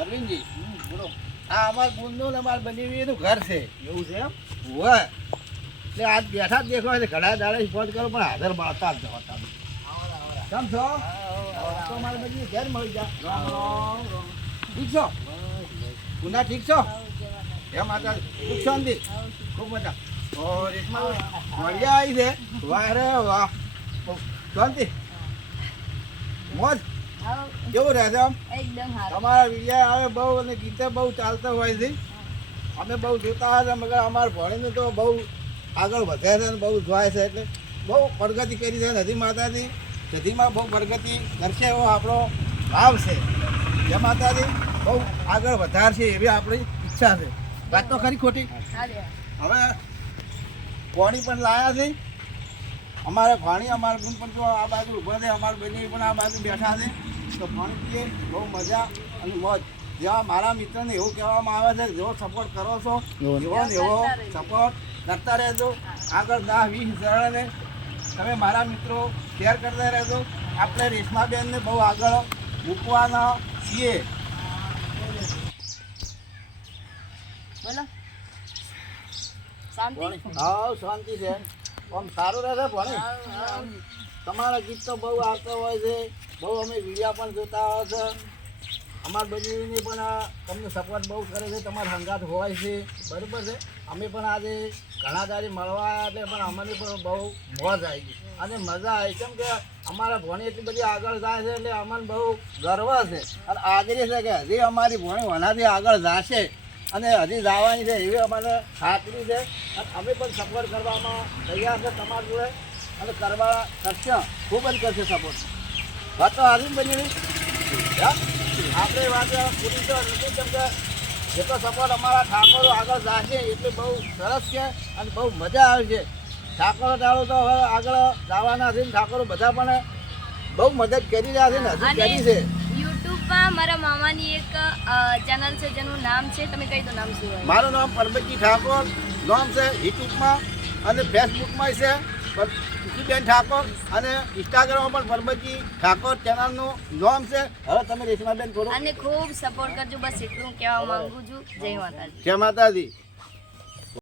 અરવિંદજી બોલો. આ અમારા બુંદનું ને અમારા બનેવીનું ઘર છે. એવું છે એમ? હોય એટલે આજ બેઠા જ દેખવા છે. ઘણા દાડા ફોન કરો પણ હાજર મળતા જ હોતા. કેમ છો? તો મારે બધી ઘેર મળી જા. ઠીક છો? ગુના ઠીક છો? એમ માતા સુખ શાંતિ ખૂબ મજા. ઓ રેશમા મળ્યા આવી છે. વાહ રે વાહ. શાંતિ મોજ કેવું રહે છે આમ? તમારા વિડીયો આવે બહુ અને ગીતે બહુ ચાલતા હોય છે. અમે બહુ જોતા હતા મગર અમારા ભણીને તો બહુ આગળ વધે છે અને બહુ જોવાય છે. એટલે બહુ પ્રગતિ કરી છે નદી માતાજી. નદીમાં બહુ પ્રગતિ કરશે એવો આપણો ભાવ છે. જય માતાજી બહુ આગળ વધારશે એવી આપણી ઈચ્છા છે. વાત તો ખરી ખોટી? હવે પાણી પણ લાયા છે. અમારે પાણી અમારા ગુણ પણ જો આ બાજુ ઊભા છે. અમારા બહેની પણ આ બાજુ બેઠા છે. તો પાણી પીએ બહુ મજા અને મોજ. જ્યાં મારા મિત્રને એવું કહેવામાં આવે છે જેવો સપોર્ટ કરો છો એવો ને એવો સપોર્ટ કરતા રહેજો. આગળ 10-20 જણાને તમે મારા મિત્રો શેર કરતા રહેજો. આપણે રેશમાબેનને બહુ આગળ મૂકવાના છીએ. બોલો શાંતિ. હા શાંતિ છે. આમ સારું રહેશે ભણે. તમારા ગીત તો બહુ આવતા હોય છે. બહુ અમે વિડીયા પણ જોતા હોય છે. અમારા બહેનોને પણ તમને સપોર્ટ બહુ કરે છે. તમારા સંગાત હોય છે બરાબર છે. અમે પણ આજે ઘણા દાડે મળવા આવ્યા એટલે પણ અમને પણ બહુ મોજ આવી ગઈ અને મજા આવી. કેમ કે અમારા ભણી એટલી બધી આગળ જાય છે એટલે અમને બહુ ગર્વ છે અને આદરી છે કે હજી અમારી ભણી વનાથી આગળ જશે અને હજી જવાની છે એવી અમારે ખાતરી છે. અને અમે પણ સપોર્ટ કરવામાં તૈયાર છે તમારા જોડે અને કરવા કરશે. ખૂબ જ કરશે સપોર્ટ. વાત તો હારી બની આપણે વાત પૂરી તો નથી. કેમ કે જેટલો સપોર્ટ અમારા ઠાકોરો આગળ જશે એટલે બહુ સરસ છે અને બહુ મજા આવે છે. ઠાકોરો ટાળો તો હવે આગળ જવાના છે. ઠાકોરો બધા પણ બહુ મદદ કરી રહ્યા છે ને હજુ કરી છે. યુટ્યુબમાં મારા મામાની એક ચેનલ છે જેનું નામ છે, તમે કહી દો નામ શું હોય? મારું નામ પરબતજી ઠાકોર નામ છે. યુટ્યુબમાં અને ફેસબુકમાં છે બેન ઠાકોર અને ઇન્સ્ટાગ્રામમાં પણ પરબતજી ઠાકોર ચેનલનું નામ છે. હવે તમે રેશમાબેન થોડું અને ખૂબ સપોર્ટ કરજો, બસ એટલું કહેવા માંગુ છું. જય માતાજી. જય માતાજી.